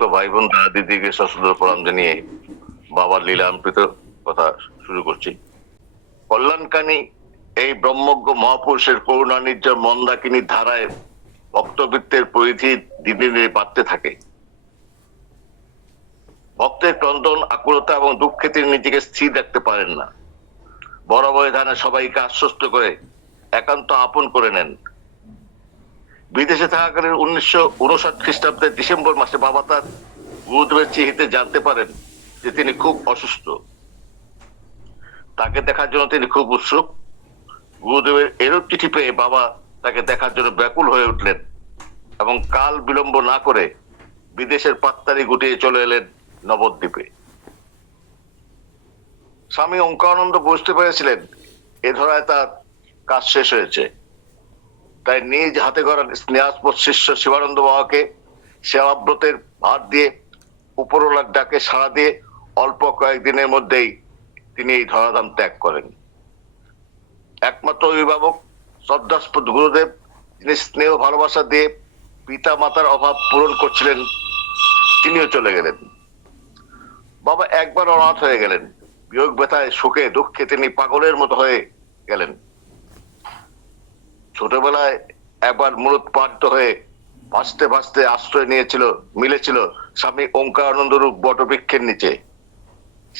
ভক্ত ভাই বোন দিদিকে সশ্রদ্ধ প্রণাম জানিয়ে বাবার লীলামৃত কথা শুরু করছি। কল্যাণকানী এই ব্রহ্মজ্ঞ মহাপুরুষের করুণা নির্জর মন্দাকিনী ধারায় ভক্তবৃত্তের পরিধি দিনে দিনে বাড়তে থাকে। ভক্তের ক্রন্দন, আকুলতা এবং দুঃখে তিনি নিজেকে স্থির রাখতে পারেন না। বড় ধানে সবাইকে আশ্বস্ত করে একান্ত আপন করে নেন। বিদেশে থাকাকালীন 1959 খ্রিস্টাব্দের ডিসেম্বর মাসে বাবা তার গুরুদেবের চিঠিতে জানতে পারেন যে তিনি খুব অসুস্থ। তাকে দেখার জন্য তিনি খুব উৎসুক। গুরুদেবের এরূপ চিঠি পেয়ে বাবা তাকে দেখার জন্য ব্যাকুল হয়ে উঠলেন এবং কাল বিলম্ব না করে বিদেশের পাত্তারি গুটিয়ে চলে এলেন নবদ্বীপে। স্বামী ওঙ্কারানন্দ বুঝতে পেরেছিলেন এ ধরায় তার কাজ শেষ হয়েছে, তাই নিজ হাতে করা স্নেহাস্পদ শিষ্য শিবানন্দ বাবাকে সেবাব্রতের ভার দিয়ে উপরওয়ালার ডাকে সাড়া দিয়ে অল্প কয়েকদিনের মধ্যেই তিনি এই ধরাধাম ত্যাগ করেন। একমাত্র অভিভাবক শ্রদ্ধাস্পদ গুরুদেব, তিনি স্নেহ ভালোবাসা দিয়ে পিতা মাতার অভাব পূরণ করছিলেন, তিনিও চলে গেলেন। বাবা একবার অনাথ হয়ে গেলেন। বিয়োগ ব্যথায়, শোকে, দুঃখে তিনি পাগলের মতো হয়ে গেলেন। ছোটবেলায় একবার মূলোৎপাদিত হয়ে ভাসতে ভাসতে আশ্রয় মিলেছিল স্বামী ওঙ্কারানন্দ রূপ বটবৃক্ষের নিচে।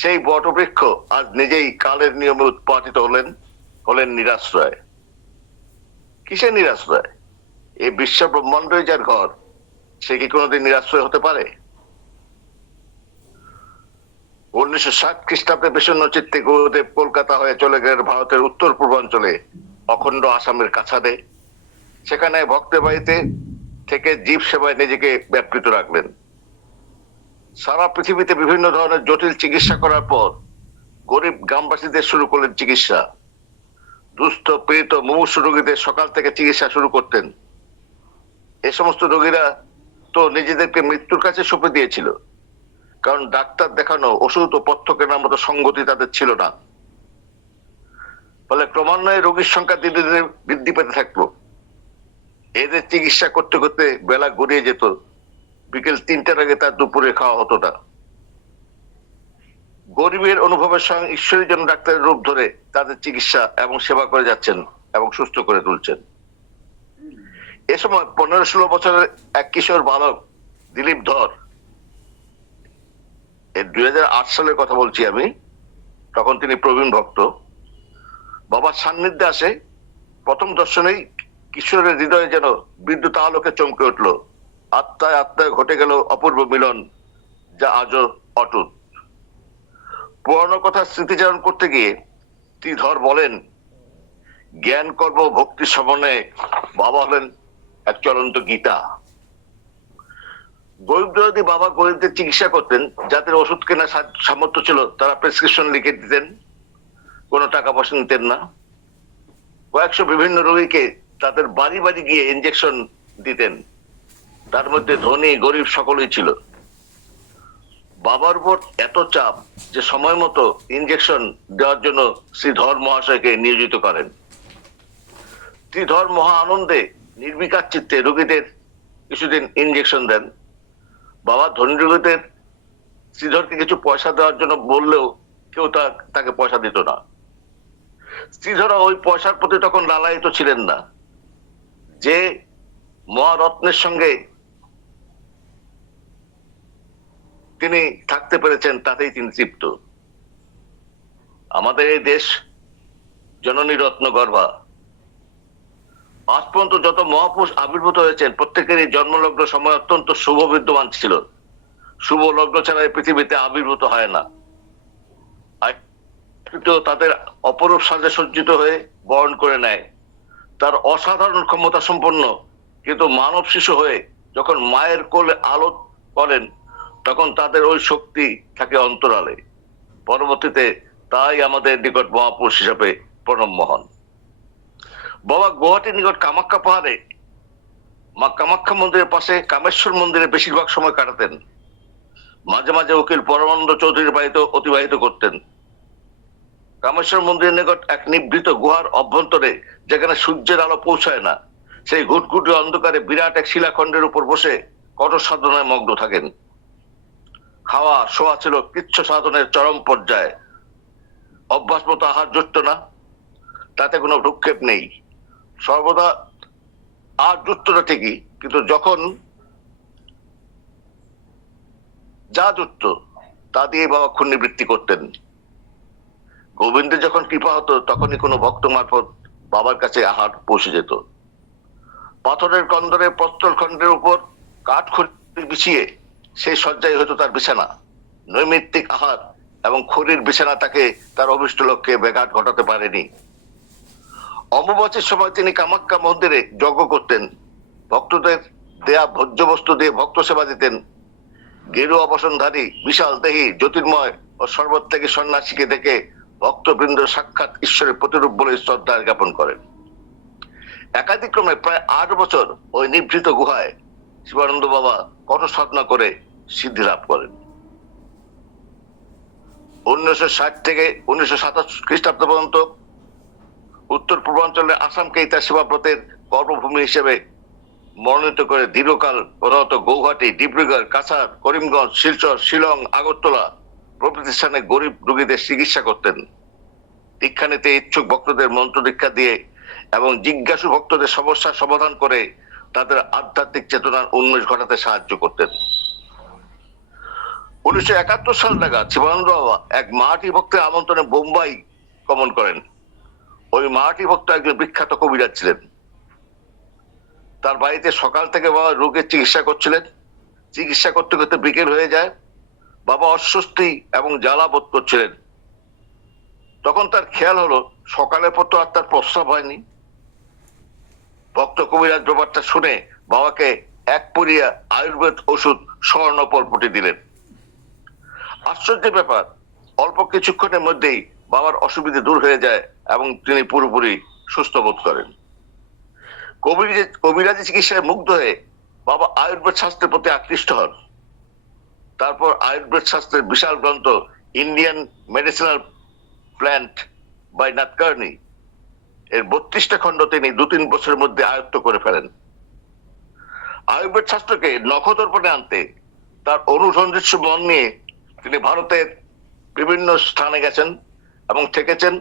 সেই বটবৃক্ষ আজ নিজেই কালের নিয়মে উৎপাদিত হলেন নিরাশ্রয়। কিসের নিরাশ্রয়? এই বিশ্ব ব্রহ্মাণ্ডই যার ঘর, সে কি কোনোদিন নিরাশ্রয় হতে পারে? 1960 খ্রিস্টাব্দে বিষণ্ণ চিত্তে গুরুদেব কলকাতা হয়ে চলে গেলেন ভারতের উত্তর পূর্বাঞ্চলে অখণ্ড আসামের কাছাড়ে। সেখানে ভক্তের বাড়িতে থেকে জীব সেবায় নিজেকে ব্যাপৃত রাখলেন। সারা পৃথিবীতে বিভিন্ন ধরনের জটিল চিকিৎসা করার পর গরিব গ্রামবাসীদের শুরু করলেন চিকিৎসা। দুস্থ পীড়িত মুমূর্ষু রোগীদের সকাল থেকে চিকিৎসা শুরু করতেন। এ সমস্ত রোগীরা তো নিজেদেরকে মৃত্যুর কাছে সঁপে দিয়েছিল, কারণ ডাক্তার দেখানো, ওষুধ ও পথ্য কেনার মতো সঙ্গতি তাদের ছিল না। ফলে ক্রমান্বয়ে রোগীর সংখ্যা ধীরে ধীরে বৃদ্ধি পেতে থাকলো। এদের চিকিৎসা করতে করতে বেলা গড়িয়ে যেত, বিকেল 3টার আগে তার দুপুরে খাওয়া হতো না। গরিবের অনুভবের সঙ্গে ঈশ্বরী যেন ডাক্তারের রূপ ধরে তাদের চিকিৎসা এবং সেবা করে যাচ্ছেন এবং সুস্থ করে তুলছেন। এ সময় 15-16 বছরের এক কিশোর বালক দিলীপ ধর, 2008 সালের কথা বলছি আমি, তখন তিনি প্রবীণ ভক্ত, বাবার সান্নিধ্যে আসে। প্রথম দর্শনেই কিশোরের হৃদয়ে যেন বিদ্যুৎ আলোকে চমকে উঠল। আত্মায় আত্মায় ঘটে গেল অপূর্ব মিলন, যা আজও অটুট। পুরানো কথা স্মৃতিচারণ করতে গিয়ে শ্রীধর বলেন, জ্ঞান কর্ম ভক্তি সমন্বয়ে বাবা হলেন এক চলন্ত গীতা। গরিবদের যদি বাবা গরিবদের চিকিৎসা করতেন, যাদের ওষুধ কেনার সামর্থ্য ছিল তারা প্রেসক্রিপশন লিখে দিতেন, কোনো টাকা পয়সা নিতেন না। কয়েকশো বিভিন্ন রোগীকে তাদের বাড়ি বাড়ি গিয়ে ইনজেকশন দিতেন। তার মধ্যে ধনী গরিব সকলেই ছিল। বাবার উপর এত চাপ যে সময় মতো ইনজেকশন দেওয়ার জন্য শ্রীধর মহাশয়কে নিয়োজিত করেন। শ্রীধর মহা আনন্দে নির্বিকার চিত্তে রোগীদের কিছুদিন ইনজেকশন দেন। বাবা ধনী রোগীদের শ্রীধরকে কিছু পয়সা দেওয়ার জন্য বললেও কেউ তাকে পয়সা দিত না। শ্রীধর ওই পয়সার প্রতি তখন লালায়িত ছিলেন না। যে মহারত্নের সঙ্গে তিনি থাকতে পেরেছেন তাতেই তিনি তৃপ্ত। আমাদের এই দেশ জননী রত্ন গর্ভা। আজ পর্যন্ত যত মহাপুরুষ আবির্ভূত হয়েছেন প্রত্যেকেরই জন্মলগ্ন সময় অত্যন্ত শুভ বিদ্যমান ছিল। শুভ লগ্ন ছাড়া এই পৃথিবীতে আবির্ভূত হয় না। তাদের অপরূপ সাজে সজ্জিত হয়ে বরণ করে নেয়। তার অসাধারণ ক্ষমতা সম্পন্ন কিন্তু মানব শিশু হয়ে যখন মায়ের কোলে আলোক করেন, তখন তাদের ওই শক্তি থাকে অন্তরালে। পরবর্তীতে তাই আমাদের নিকট মহাপুরুষ হিসাবে প্রণম্য হন। বাবা গুয়াহাটির নিকট কামাখ্যা পাহাড়ে মা কামাখ্যা মন্দিরের পাশে কামেশ্বর মন্দিরে বেশিরভাগ সময় কাটাতেন। মাঝে মাঝে উকিল পরমানন্দ চৌধুরীর বাড়িতে অতিবাহিত করতেন। কামেশ্বর মন্দিরের নিকট এক নিভৃত গুহার অভ্যন্তরে, যেখানে সূর্যের আলো পৌঁছায় না, সেই ঘুটঘুটে অন্ধকারে বিরাট এক শিলাখণ্ডের উপর বসে কঠোর সাধনায় মগ্ন থাকেন। খাওয়া শোয়া ছিল কৃচ্ছ সাধনের চরম পর্যায়ে। অভ্যাস মতো আহার জুটত না, তাতে কোনো ভ্রুক্ষেপ নেই। সর্বদা আর জুটত না ঠিকই, কিন্তু যখন যা জুটত তা দিয়ে বাবা ক্ষুণ্ণবৃত্তি করতেন। গোবিন্দের যখন কৃপা হতো তখনই কোনো ভক্ত মারফত বাবার কাছে আহার পৌঁছে যেত। পাথরের কন্দরে প্রস্তর খণ্ডের উপর কাঠ খড়ি বিছিয়ে সেই শয্যায় হতো তার বিছানা। নৈমিত্তিক আহার এবং খড়ির বিছানা তাকে তার অভিষ্ট লক্ষ্যে ব্যাঘাত ঘটাতে পারেনি। অম্বুবাচীর সময় তিনি কামাখ্যা মন্দিরে যজ্ঞ করতেন, ভক্তদের দেয়া ভোজ্য বস্তু দিয়ে ভক্ত সেবা দিতেন। গেরুয়া বসনধারী বিশাল দেহী জ্যোতির্ময় ও সর্বত্যাগী সন্ন্যাসীকে দেখে ভক্তবৃন্দ সাক্ষাৎ ঈশ্বরের প্রতিরূপ বলে শ্রদ্ধা জ্ঞাপন করেন। একাদিক্রমে প্রায় 8 বছর ওই নিভৃত গুহায় শিবানন্দ বাবা কঠোর সাধনা করে সিদ্ধি লাভ করেন। 1960 থেকে 1927 খ্রিস্টাব্দ পর্যন্ত উত্তর পূর্বাঞ্চলের আসামকে তার সেবাব্রতের কর্মভূমি হিসেবে মনোনীত করে দীর্ঘকাল প্রধানত গৌহাটি, ডিব্রুগড়, কাছাড়, করিমগঞ্জ, শিলচর, শিলং, আগরতলা প্রভৃতি স্থানে গরিব রোগীদের চিকিৎসা করতেন। দীক্ষা নিতে ইচ্ছুক ভক্তদের মন্ত্র দীক্ষা দিয়ে এবং জিজ্ঞাসু ভক্তদের সমস্যার সমাধান করে তাদের আধ্যাত্মিক চেতনার উন্মেষ ঘটাতে সাহায্য করতেন। 1971 সাল নাগাদ শিবানন্দ বাবা এক মারাঠি ভক্তের আমন্ত্রণে বোম্বাই গমন করেন। ওই মারাঠি ভক্ত একজন বিখ্যাত কবিরাজ ছিলেন। তার বাড়িতে সকাল থেকে বাবা রোগের চিকিৎসা করছিলেন। চিকিৎসা করতে করতে বিকেল হয়ে যায়। বাবা অস্বস্তি এবং জ্বালা বোধ করছিলেন। তখন তার খেয়াল হলো সকালের পর তো আর তার প্রস্রাব হয়নি। ভক্ত কবিরাজ ব্যাপারটা শুনে বাবাকে 1 পুরিয়া আয়ুর্বেদ ওষুধ স্বর্ণপরপটি দিলেন। আশ্চর্যের ব্যাপার, অল্প কিছুক্ষণের মধ্যেই বাবার অসুবিধা দূর হয়ে যায় এবং তিনি পুরোপুরি সুস্থ বোধ করেন। কবিরাজি চিকিৎসায় মুগ্ধ হয়ে বাবা আয়ুর্বেদ শাস্ত্রের প্রতি আকৃষ্ট হন। তারপর আয়ুর্বেদ শাস্ত্রের বিশাল গ্রন্থ ইন্ডিয়ান মেডিসিনাল প্ল্যান্ট বাই নাটকার্নি এর 32টা খণ্ড তিনি 2-3 বছরের মধ্যে আয়ত্ত করে ফেলেন। আয়ুর্বেদ শাস্ত্রকে নখদর্পণে আনতে তার অনুসন্ধিৎসু মন নিয়ে তিনি ভারতের বিভিন্ন স্থানে গেছেন এবং থেকেছেন।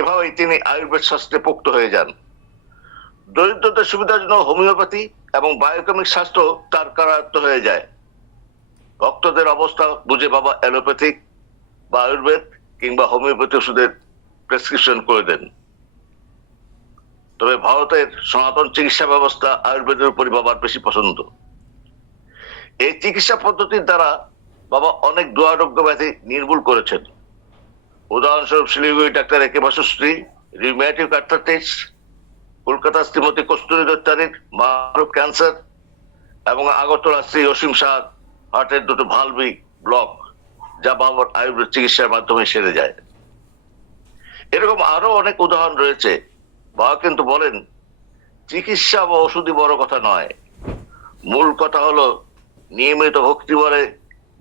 এভাবেই তিনি আয়ুর্বেদ শাস্ত্রে পোক্ত হয়ে যান। দরিদ্রদের সুবিধার জন্য হোমিওপ্যাথি এবং বায়োকেমিক শাস্ত্র তার কারায়ত্ত হয়ে যায়। ভক্তদের অবস্থা বুঝে বাবা অ্যালোপ্যাথিক বা আয়ুর্বেদ কিংবা হোমিওপ্যাথি ওষুধের প্রেসক্রিপশন করে দেন। তবে ভারতের সনাতন চিকিৎসা ব্যবস্থা আয়ুর্বেদের উপরই বাবার বেশি পছন্দ। এই চিকিৎসা পদ্ধতির দ্বারা বাবা অনেক দুরারোগ্য ব্যাধি নির্মূল করেছেন। উদাহরণস্বরূপ শিলিগুড়ি ডাক্তার একে বাসুশ্রী রিউম্যাটিক আর্থ্রাইটিস, কলকাতা শ্রীমতী কস্তুরী দত্তারির মারাত্মক ক্যান্সার এবং আগরতলা শ্রী অসীম শাহ হার্টের 2টো ভালভি ব্লক, যা বাবার আয়ুর্বেদ চিকিৎসার মাধ্যমে সেরে যায়। এরকম আরো অনেক উদাহরণ রয়েছে। বাবা কিন্তু বলেন চিকিৎসা বা ওষুধই বড় কথা নয়, মূল কথা হলো নিয়মিত ভক্তি ভরে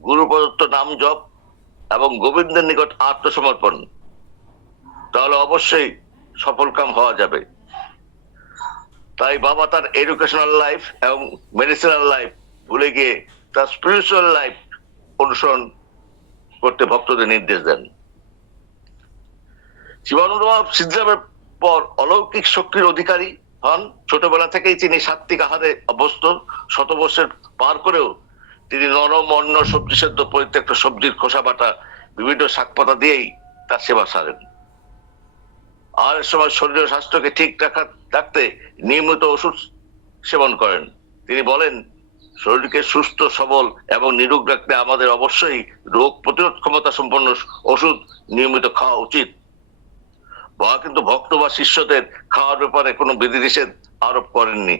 গুরু প্রদত্ত নাম জপ এবং গোবিন্দের নিকট আত্মসমর্পণ। তাহলে অবশ্যই সফল কাম হওয়া যাবে। তাই বাবা তার এডুকেশনাল লাইফ এবং মেডিসিনাল লাইফ ভুলে গিয়ে তার স্পিরিচুয়াল লাইফ অনুসরণ করতে ভক্তদের নির্দেশ দেন। শিবানন্দ বাবা সিদ্ধিলাভের পর অলৌকিক শক্তির অধিকারী হন। ছোটবেলা থেকেই তিনি সাত্বিক আহারে অভ্যস্ত। 100 বছর পার করেও তিনি নরম অন্ন সবজি সেদ্ধ পরিত্যক্ত সবজির খোসা বাটা বিভিন্ন শাকপাতা দিয়েই তার সেবা সারেন। আর এর সময় শরীর স্বাস্থ্যকে ঠিক রাখতে নিয়মিত ওষুধ সেবন করেন। তিনি বলেন শরীরকে সুস্থ সবল এবং নিরোগ রাখতে আমাদের অবশ্যই রোগ প্রতিরোধ ক্ষমতা সম্পন্ন ওষুধ নিয়মিত খাওয়া উচিত। বাবা কিন্তু ভক্ত বা শিষ্যদের খাওয়ার ব্যাপারে কোনো বিধিনিষেধ আরোপ করেননি।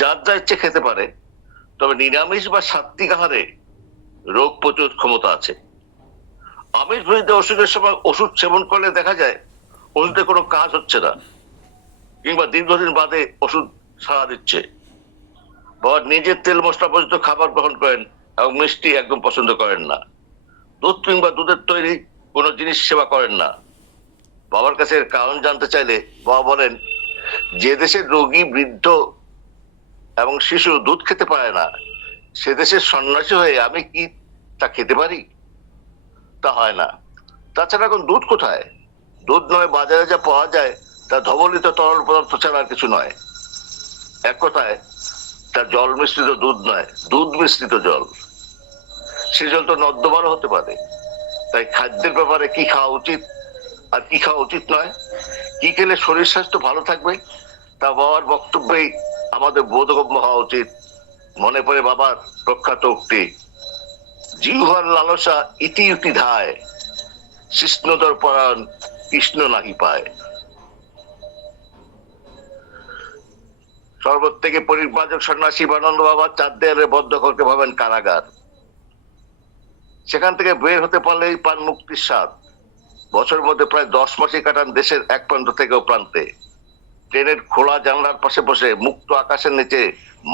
যার যা ইচ্ছে খেতে পারে, তবে নিরামিষ বা সাত্বিক আহারে রোগ প্রতিরোধ ক্ষমতা আছে। আমিষ ভুজিতে অসুখের সময় ওষুধ সেবন করলে দেখা যায় ওষুধে কোনো কাজ হচ্ছে না, কিংবা দীর্ঘদিন বাদে ওষুধ সাড়া দিচ্ছে। বাবা নিজের তেল মশলা পর্যন্ত খাবার গ্রহণ করেন এবং মিষ্টি একদম পছন্দ করেন না। দুধ কিংবা দুধের তৈরি কোনো জিনিস সেবা করেন না। বাবার কাছে এর কারণ জানতে চাইলে বাবা বলেন, যে দেশের রোগী, বৃদ্ধ এবং শিশু দুধ খেতে পারে না, সে দেশের সন্ন্যাসী হয়ে আমি কি তা খেতে পারি? তা হয় না। তাছাড়া এখন দুধ কোথায়? দুধ নয়, বাজারে যা পাওয়া যায় তা ধবলিত তরল পদার্থ ছাড়া আর কিছু নয়। এক কথায় তা জল মিশ্রিত দুধ নয়, দুধ মিশ্রিত জল। সে জল তো নর্দমারও হতে পারে। তাই খাদ্যের ব্যাপারে কি খাওয়া উচিত আর কি খাওয়া উচিত নয়, কি খেলে শরীর স্বাস্থ্য ভালো থাকবে, তা বাবার বক্তব্যেই আমাদের বোধগম্য হওয়া উচিত। মনে পড়ে বাবার প্রখ্যাত উক্তি, জিহ্বার লালসা ইতি ইতি ধায়, শিষ্ণুদর পরায়ণ কৃষ্ণ নাহি পায়। সর্বত্যাগী পরিব্রাজক সন্ন্যাসী শিবানন্দ বাবা 4 দেয়ালে বদ্ধ করতে ভাবেন কারাগার। সেখান থেকে বের হতে পারলেই পান মুক্তির স্বাদ। বছর মধ্যে প্রায় 10 মাসই কাটান দেশের এক প্রান্ত থেকে ও প্রান্তে। ট্রেনের খোলা জানলার পাশে বসে মুক্ত আকাশের নিচে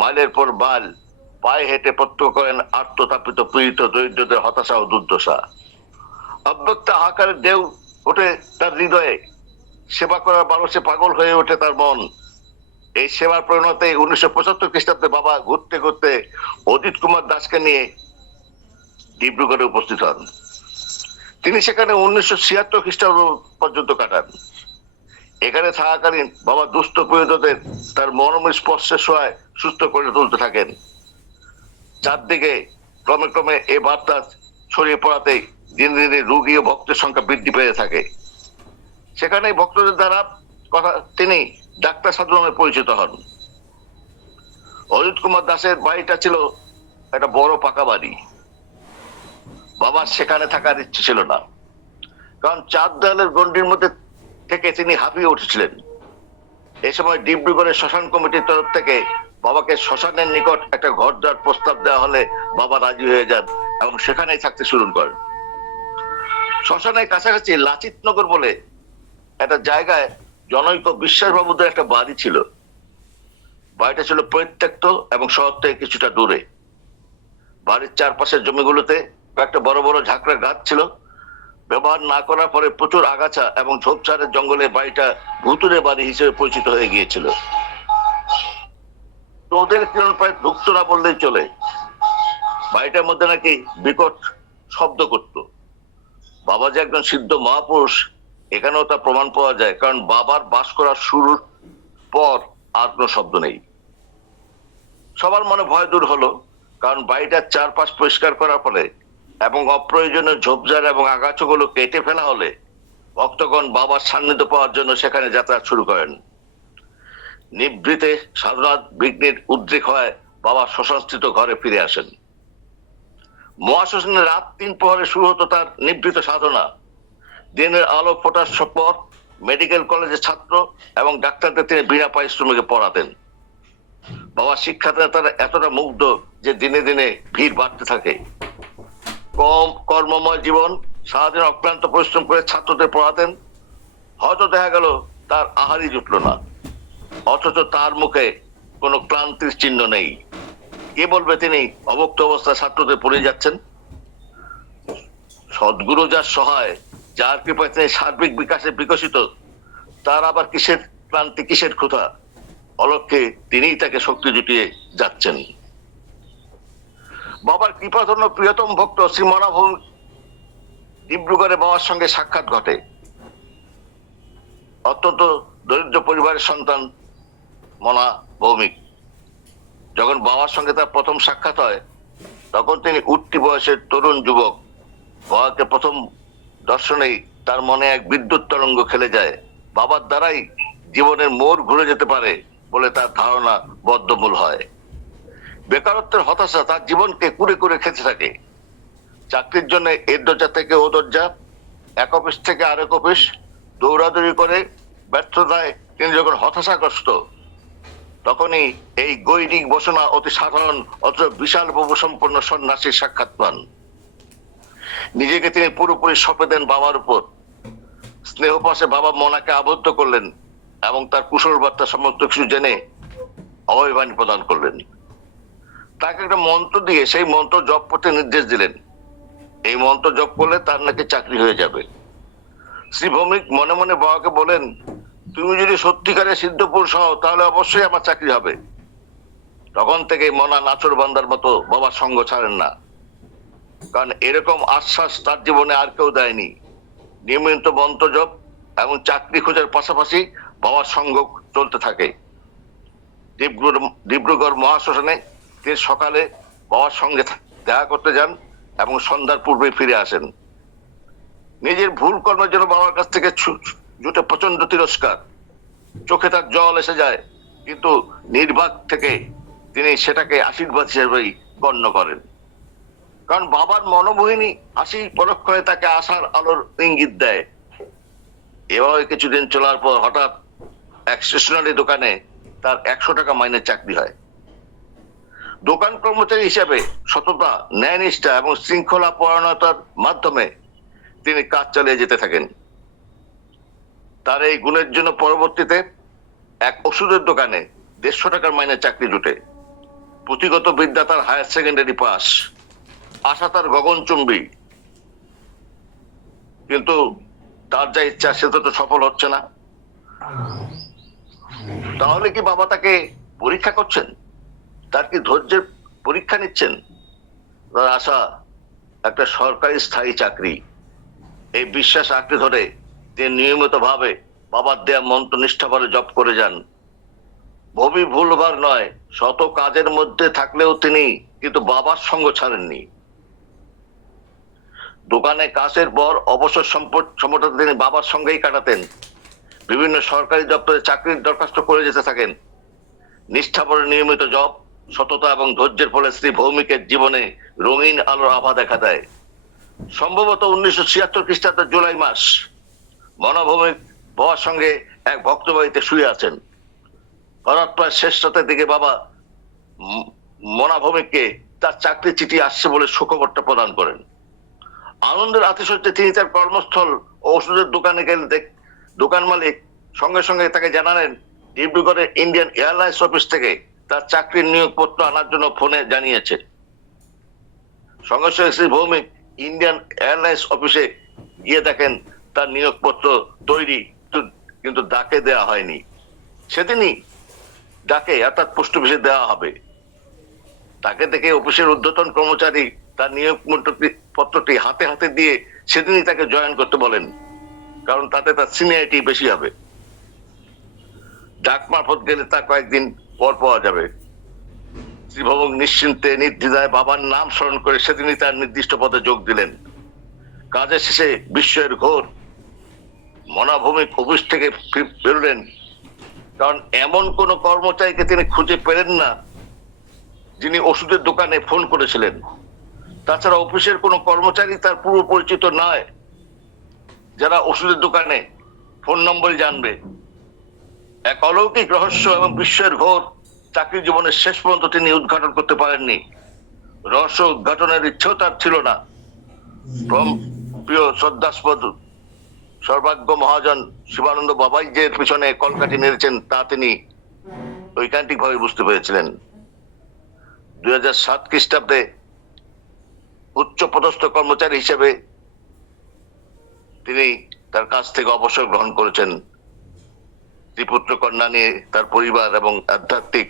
মাইলের পর মাইল পায়ে হেঁটে প্রত্যক্ষ করেন আত্মতাপিত পীড়িত দরিদ্রদের হতাশা ও দুর্দশা। অব্যক্ত হাহাকারের ঢেউ ওঠে তার হৃদয়ে, সেবা করার মানুষে পাগল হয়ে ওঠে তার মন। এই সেবার পরিণতে 1975 খ্রিস্টাব্দে বাবা ঘুরতে ঘুরতে অজিত কুমার দাসকে নিয়ে ডিব্রুগড়ে উপস্থিত হন। তিনি সেখানে 1976 খ্রিস্টাব্দ পর্যন্ত কাটান। এখানে থাকাকালীন বাবা দুস্থ পীড়িতদের তার মরম স্পর্শের সহায় সুস্থ করে তুলতে থাকেন। চারদিকে ক্রমে ক্রমে এ বার্তা ছড়িয়ে পড়াতে দিনে দিনে রোগী ও ভক্তের সংখ্যা বৃদ্ধি পেয়ে থাকে। সেখানে ভক্তদের দ্বারা কথা তিনি ডাক্তার সাধু নামে পরিচিত হন। অজিত কুমার দাসের বাড়িটা ছিল একটা বড় পাকা বাড়ি। বাবার সেখানে থাকার ইচ্ছে ছিল না, কারণ 4 দেয়ালের গণ্ডির মধ্যে থেকে তিনি হাঁপিয়ে উঠেছিলেন। এই সময় ডিব্রুগড়ের শ্মশান কমিটির তরফ থেকে বাবাকে শ্মশানের নিকট একটা ঘর দেওয়ার প্রস্তাব দেওয়া হলে বাবা রাজি হয়ে যান এবং সেখানেই থাকতে শুরু করেন। শ্মশানের কাছাকাছি লাচিতনগর বলে একটা জায়গায় জনৈক বিশ্বাসবাবুদের একটা বাড়ি ছিল। বাড়িটা ছিল পরিত্যক্ত এবং শহর থেকে কিছুটা দূরে। বাড়ির চারপাশের জমিগুলোতে একটা বড় বড় ঝাঁকড়া গাছ ছিল। ব্যবহার না করার পরে প্রচুর আগাছা এবং ঝোপঝাড়ের জঙ্গলে বাড়িটা ভুতুরে বাড়ি হিসেবে পরিচিত হয়ে গিয়েছিল। তো ওদের কিরণ প্রায় ঢুকতো না বললেই চলে। বাড়িটার মধ্যে নাকি বিকট শব্দ করত। বাবা যে একজন সিদ্ধ মহাপুরুষ এখানেও তা প্রমাণ পাওয়া যায়, কারণ বাবার বাস করার শুরুর পর আর কোনো শব্দ নেই। সবার মনে ভয় দূর হলো, কারণ বাড়িটার চারপাশ পরিষ্কার করার ফলে এবং অপ্রয়োজনীয় ঝোপঝাড় এবং আগাছাগুলো কেটে ফেলা হলে ভক্তগণ বাবার সান্নিধ্য পাওয়ার জন্য সেখানে যাতায়াত শুরু করেন। নিভৃতে সাধনার বিঘ্নের উদ্রেক হয় বাবা শ্মশানস্থিত ঘরে ফিরে আসেন। মহাশ্মশানে রাত 3 প্রহরে শুরু হতো তার নিভৃত সাধনা। দিনের আলো ফোটার পর মেডিকেল কলেজের ছাত্র এবং ডাক্তারদের তিনি বিনা পারিশ্রমিকে পড়াতেন। বাবা শিক্ষাতে তারা এতটা মুগ্ধ যে দিনে দিনে ভিড় বাড়তে থাকে। কম কর্মময় জীবন, সারাদিন অক্লান্ত পরিশ্রম করে ছাত্রদের পড়াতেন। হয়তো দেখা গেল তার আহারই জুটল না, অথচ তার মুখে কোনো ক্লান্তির চিহ্ন নেই। কে বলবে তিনি অবক্ত অবস্থায় ছাত্রদের পড়িয়ে যাচ্ছেন? সদ্গুরু যার সহায়, যার কৃপায় তিনি সার্বিক বিকাশে বিকশিত, তার আবার কিসের ক্লান্তি, কিসের ক্ষুধা? অলক্ষ্যে তিনিই তাকে শক্তি জুটিয়ে যাচ্ছেন। বাবার কৃপাধন্য প্রিয়তম ভক্ত শ্রী মনাভূম ডিব্রুগড়ে বাবার সঙ্গে সাক্ষাৎ ঘটে। অত্যন্ত দরিদ্র পরিবারের সন্তান মনা ভৌমিক। যখন বাবার সঙ্গে তার প্রথম সাক্ষাৎ হয় তখন তিনি উঠতি বয়সের তরুণ যুবক। বাবাকে প্রথম দর্শনেই তার মনে এক বিদ্যুৎ তরঙ্গ খেলে যায়। বাবার দ্বারাই জীবনের মোড় ঘুরে যেতে পারে বলে তার ধারণা বদ্ধমূল হয়। বেকারত্বের হতাশা তার জীবনকে কুড়ে কুড়ে খেতে থাকে। চাকরির জন্য এ দরজা থেকে ও দরজা, এক অফিস থেকে আরেক অফিস দৌড়াদৌড়ি করে ব্যর্থতায় তিনি যখন হতাশাগ্রস্ত, তখনই এই গৈরিক বসনা অতি সাধারণ অথচ বিশাল বহু সম্পন্ন সন্ন্যাসীর সাক্ষাৎ পান। নিজেকে তিনি পুরোপুরি সঁপে দেন বাবার উপর। স্নেহপাশে বাবা মনাকে আবদ্ধ করলেন এবং তার কুশল বার্তা সমস্ত কিছু জেনে অভয়বাণী প্রদান করলেন। তাকে একটা মন্ত্র দিয়ে সেই মন্ত্র জপ করতে নির্দেশ দিলেন। এই মন্ত্র জপ করলে তার নাকি চাকরি হয়ে যাবে। শ্রী ভৌমিক মনে মনে বাবাকে বলেন, তুমি যদি সত্যিকারের সিদ্ধ পুরুষ হও তাহলে অবশ্যই আমার চাকরি হবে। তখন থেকে মনা নাচর বান্দার মতো বাবার সঙ্গ ছাড়েন না। কারণ এরকম আশ্বাস তার জীবনে আর কেউ দেয়নি। নিয়মিত মন্ত্রজপ এবং চাকরি খোঁজার পাশাপাশি বাবার সঙ্গ চলতে থাকে। ডিব্রুগড় মহাশ্মশানে তিনি সকালে বাবার সঙ্গে দেখা করতে যান এবং সন্ধ্যার পূর্বে ফিরে আসেন। নিজের ভুল কর্মের জন্য বাবার কাছ থেকে জুটে প্রচন্ড তিরস্কার, চোখে তার জল এসে যায়, কিন্তু নির্বাক থেকে তিনি সেটাকে আশীর্বাদ হিসেবেই গণ্য করেন। কারণ বাবার মনোমোহিনী হাসি পরক্ষণে তাকে আশার আলোর ইঙ্গিত দেয়। এভাবে কিছুদিন চলার পর হঠাৎ এক স্টেশনারি দোকানে তার 100 টাকা মাইনের চাকরি হয়। দোকান কর্মচারী হিসেবে সততা, ন্যায়নিষ্ঠা এবং শৃঙ্খলা পরায়ণতার মাধ্যমে তিনি কাজ চালিয়ে যেতে থাকেন। তার এই গুণের জন্য পরবর্তীতে এক ওষুধের দোকানে 150 টাকার মাইনের চাকরি জুটে। পুঁথিগত বিদ্যা তার হায়ার সেকেন্ডারি পাস, আশা তার গগনচুম্বী, কিন্তু তার যা ইচ্ছা সে তো সফল হচ্ছে না। তাহলে কি বাবা তাকে পরীক্ষা করছেন? তার কি ধৈর্যের পরীক্ষা নিচ্ছেন? তার আশা একটা সরকারি স্থায়ী চাকরি। এই বিশ্বাস আঁকড়ে ধরে তিনি নিয়মিত ভাবে বাবার দেয়া মন্ত্র নিষ্ঠাভরে জপ করে যান। ভবি ভুলবার নয়, শত কাজের মধ্যে থাকলেও তিনি কিন্তু বাবার সঙ্গ ছাড়েননি। দোকানে কাজের পর অবসর সময়টা তিনি বাবার সঙ্গেই কাটাতেন। বিভিন্ন সরকারি দপ্তরে চাকরির দরখাস্ত করে যেতে থাকেন। নিষ্ঠাভরে নিয়মিত জপ, সততা এবং ধৈর্যের ফলে শ্রী ভৌমিকের জীবনে রঙিন আলোর আভা দেখা দেয়। সম্ভবত 1976 খ্রিস্টাব্দের জুলাই মাস, মনোভৌমিক বাবার সঙ্গে এক ভক্ত বাড়িতে শুয়ে আছেন। হঠাৎ প্রায় শেষ রাতের দিকে বাবা মনোভৌমিককে তার চাকরি চিঠি আসছে বলে সুখবরটা প্রদান করেন। আনন্দের আতিশয্যে তিনি তার কর্মস্থল ও ওষুধের দোকানে গেলে দোকান মালিক সঙ্গে সঙ্গে তাকে জানালেন ডিব্রুগড়ের ইন্ডিয়ান এয়ারলাইন্স অফিস থেকে তার চাকরির নিয়োগপত্র আনার জন্য ফোনে জানিয়েছে। সঙ্গে সঙ্গে শ্রী ভৌমিক ইন্ডিয়ান এয়ারলাইন্স অফিসে গিয়ে দেখেন তার নিয়োগপত্র তৈরি, কিন্তু ডাকে দেওয়া হয়নি। সেদিনই ডাকে অর্থাৎ পোস্ট অফিসে দেওয়া হবে। তাকে দেখে অফিসের ঊর্ধ্বতন কর্মচারী তার নিয়োগ পত্রটি হাতে হাতে দিয়ে সেদিনই তাকে জয়েন করতে বলেন, কারণ তাতে তার সিনিয়রিটি বেশি হবে। ডাক মারফত গেলে তা কয়েকদিন পর পাওয়া যাবে। শ্রী ভৌমিক নিশ্চিন্তে নির্দ্বিধায় বাবার নাম স্মরণ করে সেদিনই তার নির্দিষ্ট পদে যোগ দিলেন। কাজের শেষে বিস্ময়ের ঘোর মনোভৌমিক অফিস থেকে বেরোলেন, কারণ এমন কোন কর্মচারীকে তিনি খুঁজে পেলেন না যিনি ওষুধের দোকানে ফোন করেছিলেন। তাছাড়া অফিসের কোনো কর্মচারী তার পূর্ব পরিচিত নয় যারা ওষুধের দোকানে ফোন নম্বরে জানবে। এক অলৌকিক রহস্য এবং বিস্ময়ের ঘোর চাকরি জীবনের শেষ পর্যন্ত তিনি উদ্ঘাটন করতে পারেননি। রহস্য উদ্ঘাটনের ইচ্ছেও তার ছিল না। প্রিয় শ্রদ্ধাস্পদ সর্বাজ্ঞ মহাজন শিবানন্দ বাবাই যে পিছনে কলকাঠি নেড়েছেন তা তিনি ঐকান্তিক ভাবে বুঝতে পেরেছিলেন। 2007 খ্রিস্টাব্দে উচ্চ পদস্থ কর্মচারী হিসেবে তিনি তার কাছ থেকে অবসর গ্রহণ করেছেন। ত্রিপুত্র কন্যা নিয়ে তার পরিবার এবং আধ্যাত্মিক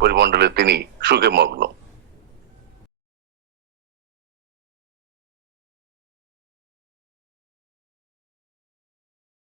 পরিমণ্ডলে তিনি সুখে মগ্ন।